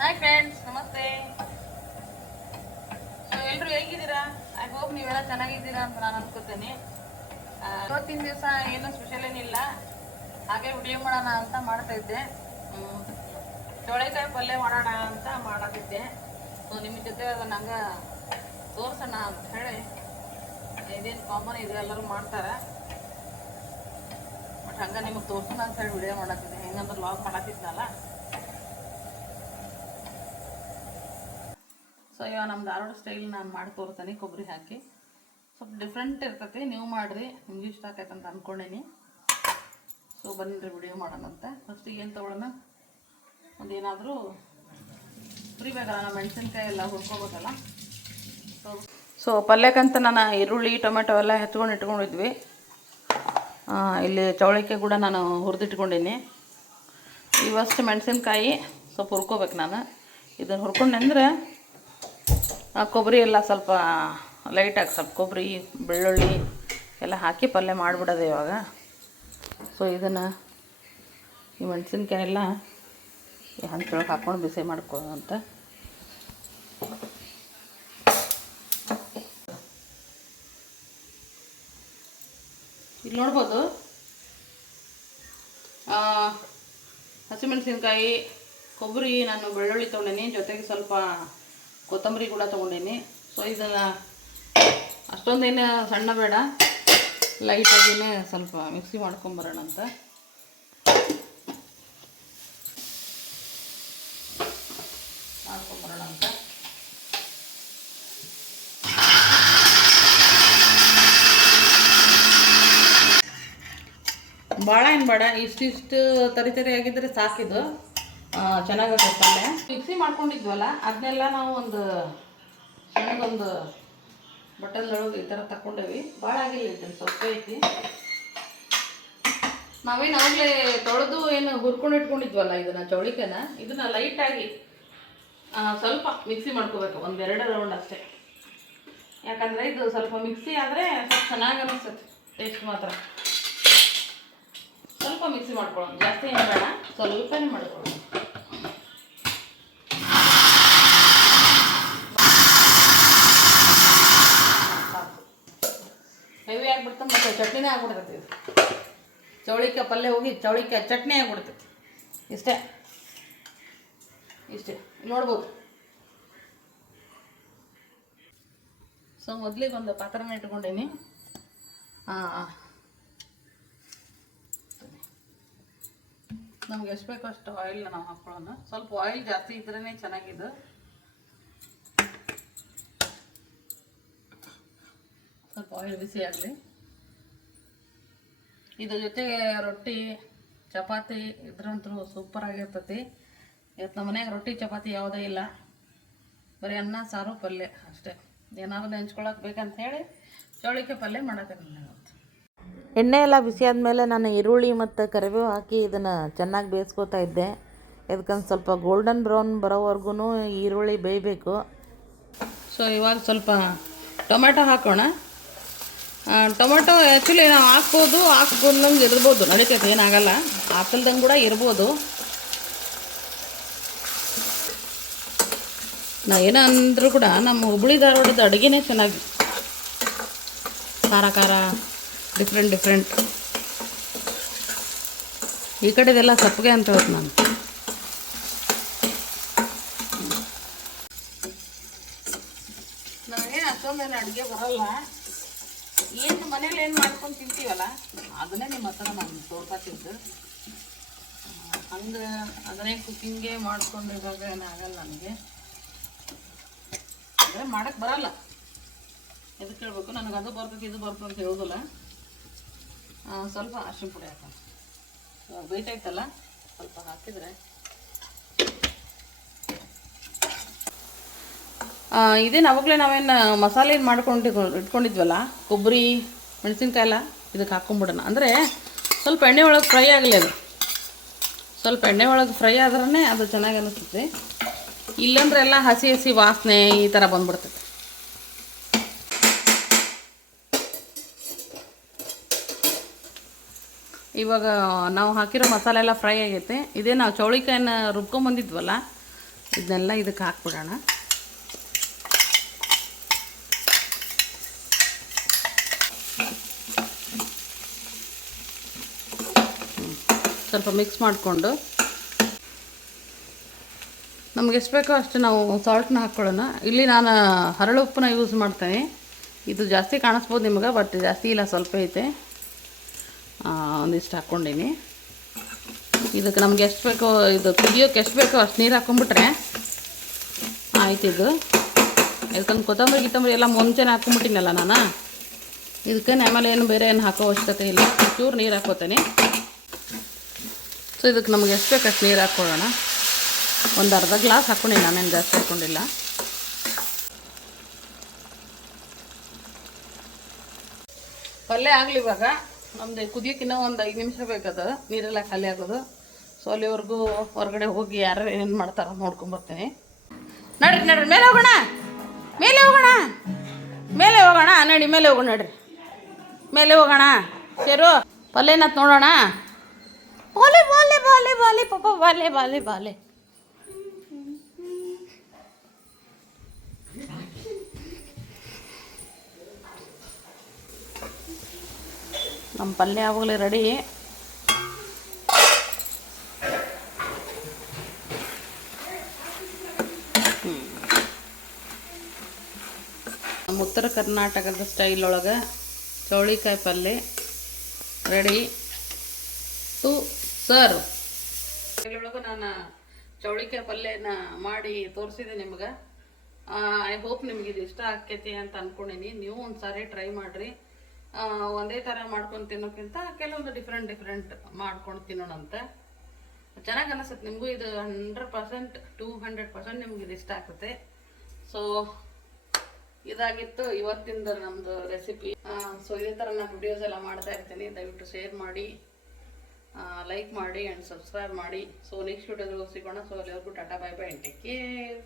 Hi friends ನಮಸ್ತೆ. So ಎಲ್ಲರೂ ಹೇಗಿದ್ದೀರಾ? ಐ ಹೋಪ್ ನೀವೆಲ್ಲ ಚೆನ್ನಾಗಿದ್ದೀರಾ ಅಂತ ನಾನು ಅನ್ಕೋತೀನಿ. ಇವತ್ತಿನ ದಿವಸ ಏನು ಸ್ಪೆಷಲ್ ಏನಿಲ್ಲ. ಹಾಗೆ ವಿಡಿಯೋ ಮಾಡೋಣ ಅಂತ ಮಾಡ್ತಾ ಇದ್ದೆ. ಚೋಳೆಕಾಯಿ ಪಲ್ಯ ಮಾಡೋಣ ಅಂತ ಮಾಡತ್ತಿದ್ದೆ ಸೊ ನಿಮ್ಮ ಜೊತೆ ಹಂಗೆ ತೋರ್ಸೋಣ ಅಂತ ಹೇಳಿ. ಇದೇನು ಕಾಮನ್ ಇದೆ ಎಲ್ಲರೂ ಮಾಡ್ತಾರೆ? ಬಟ್ ಹಂಗೆ ನಿಮಗೆ ತೋರ್ಸೋಣ ಅಂತ ಹೇಳಿ ವಿಡಿಯೋ ಮಾಡತ್ತಿದ್ದೆ ಹೆಂಗಂದ್ರೆ ಲಾಗ್ ಮಾಡತ್ತಿದ್ನಲ್ಲ ಸೊ ಇವಾಗ ನಮ್ಮ ಧಾರವಾಡ ಸ್ಟೈಲ್ ನಾನು ಮಾಡಿ ತೋರ್ತೀನಿ ಕೊಬ್ಬರಿ ಹಾಕಿ. ಸ್ವಲ್ಪ ಡಿಫ್ರೆಂಟ್ ಇರ್ತೈತಿ, ನೀವು ಮಾಡಿರಿ, ನಿಮ್ಗೆ ಇಷ್ಟ ಆಕೈತೆ ಅಂತ ಅಂದ್ಕೊಂಡೇನಿ ಸೊ ಬನ್ನಿರಿ ವಿಡಿಯೋ ಮಾಡೋಣಂತ ಫಸ್ಟಿಗೆ ಏನು ತೊಗೊಳೋಣ? ಒಂದು ಏನಾದರೂ ಹುರಿಬೇಕಲ್ಲ ನಾವು ಮೆಣಸಿನ್ಕಾಯಿ ಎಲ್ಲ ಹುರ್ಕೋಬೇಕಲ್ಲ? ಸೊ ಸೊ ಪಲ್ಯಕ್ಕಂತ ನಾನು ಈರುಳ್ಳಿ, ಟೊಮೆಟೊ ಎಲ್ಲ ಹೆಚ್ಕೊಂಡು ಇಟ್ಕೊಂಡಿದ್ವಿ. ಇಲ್ಲಿ ಚೌಳಿಕೆ ಕೂಡ ನಾನು ಹುರಿದಿಟ್ಕೊಂಡೀನಿ. ಇವಷ್ಟು ಮೆಣಸಿನ್ಕಾಯಿ ಸ್ವಲ್ಪ ಹುರ್ಕೋಬೇಕು ನಾನು. ಇದನ್ನು ಹುರ್ಕೊಂಡೆಂದ್ರೆ ಕೊಬ್ಬರಿ ಎಲ್ಲ ಸ್ವಲ್ಪ ಲೈಟಾಗಿ ಸ್ವಲ್ಪ ಕೊಬ್ಬರಿ, ಬೆಳ್ಳುಳ್ಳಿ ಎಲ್ಲ ಹಾಕಿ ಪಲ್ಯ ಮಾಡಿಬಿಡೋದು ಇವಾಗ. ಸೊ ಇದನ್ನು ಈ ಮೆಣಸಿನ್ಕಾಯಿ ಎಲ್ಲ ಹಂಚೊಳಗೆ ಹಾಕ್ಕೊಂಡು ಬಿಸಿ ಮಾಡ್ಕೊ ಅಂತ. ಇಲ್ಲಿ ನೋಡ್ಬೋದು ಹಸಿಮೆಣಸಿನ್ಕಾಯಿ, ಕೊಬ್ಬರಿ, ನಾನು ಬೆಳ್ಳುಳ್ಳಿ ತೊಗೊಂಡೀನಿ. ಜೊತೆಗೆ ಸ್ವಲ್ಪ ಕೊತ್ತಂಬರಿ ಕೂಡ ತೊಗೊಂಡೀನಿ. ಸೊ ಇದನ್ನು ಅಷ್ಟೊಂದೇನು ಸಣ್ಣ ಬೇಡ. ಲೈಟಾಗಿನೇ ಸ್ವಲ್ಪ ಮಿಕ್ಸಿ ಮಾಡ್ಕೊಂಬರೋಣ ಅಂತ. ಮಾಡ್ಕೊಂಬರೋಣ ಅಂತ. ಭಾಳ ಏನು ಬೇಡ ಇಷ್ಟಿಷ್ಟು ತರಿ ತರಿ ಆಗಿದ್ದರೆ ಸಾಕಿದು ಚೆನ್ನಾಗುತ್ತೆ ಪಲ್ಯ. ಮಿಕ್ಸಿ ಮಾಡ್ಕೊಂಡಿದ್ವಲ್ಲ ಅದನ್ನೆಲ್ಲ ನಾವು ಒಂದು ಸಣ್ಣದೊಂದು ಬಟನ್ದೊಳಗೆ ಈ ಥರ ತಗೊಂಡೇವಿ ಭಾಳ ಆಗಿಲ್ಲ ಇದನ್ನು ಸ್ವಲ್ಪ ಐತಿ. ನಾವೇನು ಆಗಲೇ ತೊಳೆದು ಏನು ಹುರ್ಕೊಂಡು ಇಟ್ಕೊಂಡಿದ್ವಲ್ಲ ಇದನ್ನು ಚೌಳಿಕನ, ಇದನ್ನು ಲೈಟಾಗಿ ಸ್ವಲ್ಪ ಮಿಕ್ಸಿ ಮಾಡ್ಕೋಬೇಕು, ಒಂದೆರಡು ರೌಂಡ್ ಅಷ್ಟೇ. ಯಾಕಂದರೆ ಇದು ಸ್ವಲ್ಪ ಮಿಕ್ಸಿ ಆದರೆ ಸ್ವಲ್ಪ ಚೆನ್ನಾಗಿ ಅನಿಸ್ತದೆ ಟೇಸ್ಟ್ ಮಾತ್ರ. ಸ್ವಲ್ಪ ಮಿಕ್ಸಿ ಮಾಡ್ಕೊಳ್ಳೋಣ, ಜಾಸ್ತಿ ಏನು ಬೇಡ, ಸ್ವಲ್ಪನೇ ಮಾಡ್ಕೊಳ್ಳೋಣ. ಚಟ್ನಿನೇ ಆಗ್ಬಿಡ್ತೈತಿ ಇದು. ಚೌಳಿಕಾಯಿ ಪಲ್ಯ ಹೋಗಿ ಚೌಳಿಕಾಯಿ ಚಟ್ನಿ ಆಗ್ಬಿಡ್ತೈತಿ. ಇಷ್ಟೇ. ಇಷ್ಟೇ. ನೋಡ್ಬೋದು. ಸೊ, ಮೊದಲಿಗೆ ಒಂದು ಪಾತ್ರನ ಇಟ್ಕೊಂಡೀನಿ. ನಮ್ಗೆ ಎಷ್ಟು ಬೇಕೋ ಅಷ್ಟು ಆಯಿಲ್ ನಾವು ಹಾಕೊಳ್ಳೋಣ. ಸ್ವಲ್ಪ ಆಯಿಲ್ ಜಾಸ್ತಿ ಇದ್ರೇ ಚೆನ್ನಾಗಿದೆ ಸ್ವಲ್ಪ ಆಯಿಲ್ ಬಿಸಿ ಆಗಲಿ. ಇದ್ರ ಜೊತೆಗೆ ರೊಟ್ಟಿ ಚಪಾತಿ ಇದ್ರಂತೂ ಸೂಪರ್ ಆಗಿರ್ತತಿ. ಇವತ್ತು ನಮ್ಮ ಮನೆಯಾಗ ರೊಟ್ಟಿ ಚಪಾತಿ ಯಾವುದೇ ಇಲ್ಲ. ಬರೀ ಅನ್ನ ಸಾರು ಪಲ್ಯ ಅಷ್ಟೇ. ಏನಾದ್ರು ನೆಂಚ್ಕೊಳಕ್ಕೆ ಬೇಕಂತ ಹೇಳಿ ಚೌಳಿಕೆ ಪಲ್ಯ ಮಾಡೋಕ್ಕಾಗಲ್ಲ ಇವತ್ತು. ಎಣ್ಣೆ ಎಲ್ಲ ಬಿಸಿ ಆದಮೇಲೆ ನಾನು ಈರುಳ್ಳಿ ಮತ್ತು ಕರಿಬೇವು ಹಾಕಿ ಇದನ್ನು ಚೆನ್ನಾಗಿ ಬೇಯಿಸ್ಕೊತಾ ಇದ್ದೆ. ಇದಕ್ಕಂದು ಸ್ವಲ್ಪ ಗೋಲ್ಡನ್ ಬ್ರೌನ್ ಬರೋವರೆಗೂ ಈರುಳ್ಳಿ ಬೇಯಬೇಕು. ಸೊ ಇವಾಗ ಸ್ವಲ್ಪ ಟೊಮೆಟೊ ಹಾಕೋಣ. ಟೊಮೆಟೊ ಆ್ಯಕ್ಚುಲಿ ನಾವು ಹಾಕ್ಬೋದು ಹಾಕ್ಕೊಂಡಂಗೆ ಇರ್ಬೋದು. ನಡೀತೈತೆ ಏನಾಗಲ್ಲ. ಹಾಕಲ್ದಂಗೆ ಕೂಡ ಇರ್ಬೋದು. ನಾ ಏನೋ ಅಂದರೂ ಕೂಡ ನಮ್ಮ ಹುಬ್ಳಿ ಧಾರವಾಡದ ಅಡುಗೆನೇ ಚೆನ್ನಾಗಿ. ಖಾರ ಖಾರ ಡಿಫ್ರೆಂಟ್ ಡಿಫ್ರೆಂಟ್ ಈ ಕಡೆದೆಲ್ಲ ಸಪ್ಪಗೆ ಅಂತ ಹೇಳ್ತು ನಾನು. ನನಗೇನು ಅಡುಗೆ ಬರಲ್ಲ. ಏನು ಮನೇಲಿ ಏನು ಮಾಡ್ಕೊಂಡು ತಿಂತೀವಲ್ಲ? ಅದನ್ನೇ ನಿಮ್ಮ ಹತ್ರ ನಾನು ತೋರ್ಸತ್ತಿದ್ದು ಹಂಗೆ ಅದನ್ನೇ ಕುಕ್ಕಿಂಗೇ ಮಾಡಿಕೊಂಡು ಇವಾಗ ಏನಾಗಲ್ಲ ನನಗೆ. ಅಂದರೆ ಮಾಡೋಕ್ಕೆ ಬರಲ್ಲ. ಎದಕ್ಕೆ ಕೇಳಬೇಕು ನನಗೆ ಅದು ಬರ್ತೈತಿ ಇದು ಬರ್ತದೆ ಅಂತ ಹೇಳೋದಿಲ್ಲ. ಸ್ವಲ್ಪ ಅರ್ಶಿನ ಪುಡಿ ಹಾಕೋಣ. ಇವಾಗ ಆಯ್ತಲ್ಲ? ಸ್ವಲ್ಪ ಹಾಕಿದರೆ ಇದೇನು ಅವಾಗಲೇ ನಾವೇನು ಮಸಾಲೆ ಏನು ಮಾಡ್ಕೊಂಡು ಇಟ್ಕೊಂಡಿದ್ವಲ್ಲ? ಕೊಬ್ಬರಿ ಮೆಣಸಿನ್ಕಾಯಿ ಎಲ್ಲ ಇದಕ್ಕೆ ಹಾಕ್ಕೊಂಬಿಡೋಣ ಅಂದರೆ ಸ್ವಲ್ಪ ಎಣ್ಣೆ ಒಳಗೆ ಫ್ರೈ ಆಗಲಿ ಅದು. ಸ್ವಲ್ಪ ಎಣ್ಣೆ ಒಳಗೆ ಫ್ರೈ ಆದ್ರೇ ಅದು ಚೆನ್ನಾಗಿ ಅನಿಸ್ತೈತಿ. ಇಲ್ಲಂದ್ರೆ ಎಲ್ಲ ಹಸಿ ಹಸಿ ವಾಸನೆ ಈ ಥರ ಬಂದ್ಬಿಡ್ತೈತಿ ಇವಾಗ ನಾವು ಹಾಕಿರೋ ಮಸಾಲೆ ಎಲ್ಲ ಫ್ರೈ ಆಗೈತೆ. ಇದೇ ನಾವು ಚೌಳಿಕಾಯಿನ ರುಬ್ಕೊಂಬಂದಿದ್ವಲ್ಲ ಇದನ್ನೆಲ್ಲ ಇದಕ್ಕೆ ಹಾಕ್ಬಿಡೋಣ. ಸ್ವಲ್ಪ ಮಿಕ್ಸ್ ಮಾಡಿಕೊಂಡು. ನಮ್ಗೆ ಎಷ್ಟು ಬೇಕೋ ಅಷ್ಟು ನಾವು ಸಾಲ್ಟ್ನ ಹಾಕ್ಕೊಳ್ಳೋಣ ಇಲ್ಲಿ ನಾನು ಹರಳು ಉಪ್ಪನ್ನ ಯೂಸ್ ಮಾಡ್ತೇನೆ. ಇದು ಜಾಸ್ತಿ ಕಾಣಿಸ್ಬೋದು ನಿಮ್ಗೆ ಬಟ್ ಜಾಸ್ತಿ ಇಲ್ಲ, ಸ್ವಲ್ಪ ಐತೆ. ಒಂದಿಷ್ಟು ಹಾಕ್ಕೊಂಡೀನಿ. ಇದಕ್ಕೆ ನಮ್ಗೆ ಎಷ್ಟು ಬೇಕೋ, ಇದು ಕುದಿಯೋಕೆ ಎಷ್ಟು ಬೇಕೋ ಅಷ್ಟು ನೀರು ಹಾಕ್ಕೊಂಬಿಟ್ರೆ ಆಯ್ತು ಇದು. ಯಾಕಂದ್ರೆ ಕೊತ್ತಂಬರಿ, ಗಿತ್ತಂಬರಿ ಎಲ್ಲ ಮುಂಚೆನೇ ಹಾಕ್ಕೊಂಬಿಟ್ಟಿನಲ್ಲ ನಾನು? ಇದಕ್ಕೆ ಆಮೇಲೆ ಏನು ಬೇರೆ ಏನು ಹಾಕೋ ಅವಶ್ಯಕತೆ ಇಲ್ಲ. ಚೂರು ನೀರು ಹಾಕ್ಕೋತೇನೆ ಸೊ ಇದಕ್ಕೆ ನಮಗೆ ಎಷ್ಟು ಬೇಕಷ್ಟು ನೀರು ಹಾಕ್ಕೊಳ್ಳೋಣ. ಒಂದು ಅರ್ಧ ಗ್ಲಾಸ್ ಹಾಕ್ಕೊಂಡಿಲ್ಲ ನಾನೇನು ಜಾಸ್ತಿ ಹಾಕ್ಕೊಂಡಿಲ್ಲ. ಪಲ್ಯ ಆಗಲಿ ಇವಾಗ. ನಮ್ದು ಕುದಿಯೋಕ್ಕಿನ್ನ ಒಂದು ಐದು ನಿಮಿಷ ಬೇಕದ ನೀರೆಲ್ಲ ಖಾಲಿ ಆಗೋದು. ಸೊ ಅಲ್ಲಿವರೆಗೂ ಹೊರಗಡೆ ಹೋಗಿ ಯಾರು ಏನು ಮಾಡ್ತಾರ ನೋಡ್ಕೊಂಬರ್ತೀನಿ ನಡ್ರಿ ನಡ್ರಿ. ಮೇಲೆ ಹೋಗೋಣ. ಮೇಲೆ ಹೋಗೋಣ. ಮೇಲೆ ಹೋಗೋಣ. ನಡಿ, ಮೇಲೆ ಹೋಗೋಣ, ನಡ್ರಿ. ಮೇಲೆ ಹೋಗೋಣ. ಸೇರು ಪಲ್ಯ ಏನತ್ ನೋಡೋಣ. ಬಾಲೆ ಬಾಲೆ ಬಾಲೆ ಬಾಲೆ ಪಾಪ ಬಾಲೆ ಬಾಲೆ ಬಾಲೆ ನಮ್ಮ ಪಲ್ಯ ಯಾವಾಗಲೇ ರೆಡಿ ನಮ್ಮ ಉತ್ತರ ಕರ್ನಾಟಕದ ಸ್ಟೈಲ್ ಒಳಗೆ ಚೌಳಿಕಾಯಿ ಪಲ್ಯ ರೆಡಿ ಟು ಸರ್ವ್ ಇದ್ರೊಳಗೆ ನಾನು ಚೌಳಿಕಾಯಿ ಪಲ್ಯನ ಮಾಡಿ ತೋರಿಸಿದೆ ನಿಮ್ಗೆ. ಐ ಹೋಪ್ ನಿಮ್ಗೆ ಇದು ಇಷ್ಟ ಆಕೈತಿ ಅಂತ ಅನ್ಕೊಂಡೀನಿ. ನೀವು ಒಂದು ಸಾರಿ ಟ್ರೈ ಮಾಡಿರಿ ಒಂದೇ ಥರ ಮಾಡ್ಕೊಂಡು ತಿನ್ನೋಕ್ಕಿಂತ ಕೆಲವೊಂದು ಡಿಫ್ರೆಂಟ್ ಡಿಫ್ರೆಂಟ್ ಮಾಡ್ಕೊಂಡು ತಿನ್ನೋಣಂತ. ಚೆನ್ನಾಗಿ ಅನಿಸುತ್ತೆ ನಿಮಗೂ ಇದು hundred percent two hundred percent ನಿಮ್ಗೆ ಇದು ಇಷ್ಟ ಆಗುತ್ತೆ ಸೊ ಇದಾಗಿತ್ತು ಇವತ್ತಿಂದ ನಮ್ಮದು ರೆಸಿಪಿ ಸೊ ಇದೇ ಥರ ನಾನು ವಿಡಿಯೋಸ್ ಎಲ್ಲ ಮಾಡ್ತಾ ಇರ್ತೀನಿ. ದಯವಿಟ್ಟು ಶೇರ್ ಮಾಡಿ. ಲೈಕ್ ಮಾಡಿ ಆ್ಯಂಡ್ ಸಬ್ಸ್ಕ್ರೈಬ್ ಮಾಡಿ. ಸೊ ನೆಕ್ಸ್ಟ್ ವೀಡಿಯೋದಲ್ಲಿ ಸಿಗೋಣ. ಸೊ ಅಲ್ಲಿವರೆಗೂ tata bye bye take care